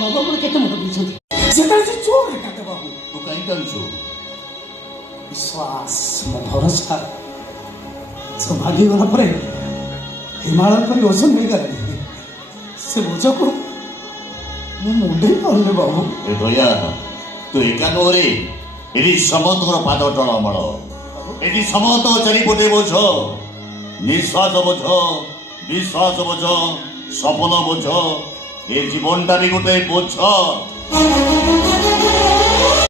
बाबा पण केते मोठं बुझुंती जेताचे चोर काटे बाबू तू काही करचो विश्वास म भरोसा जो भागी गला परे हिमालय पर ओजन नहीं गला से बोझ को ମୁଁ ମୁଣ୍ଡେଇ ପାରୁନି ବାବୁ। ଏ ଦୟା ତୁ ଏକା ନୁହଁରେ ଏଠି ସମସ୍ତଙ୍କର ପାଦ ଟଳମଳ ଏଠି ସମସ୍ତ ଚାରିପଟେ ବୋଝ ନିଶ୍ୱାସ ବୋଝ ବିଶ୍ୱାସ ବୋଝ ସପନ ବୋଝ ଏ ଜୀବନଟା ବି ଗୋଟେ ବୋଝ।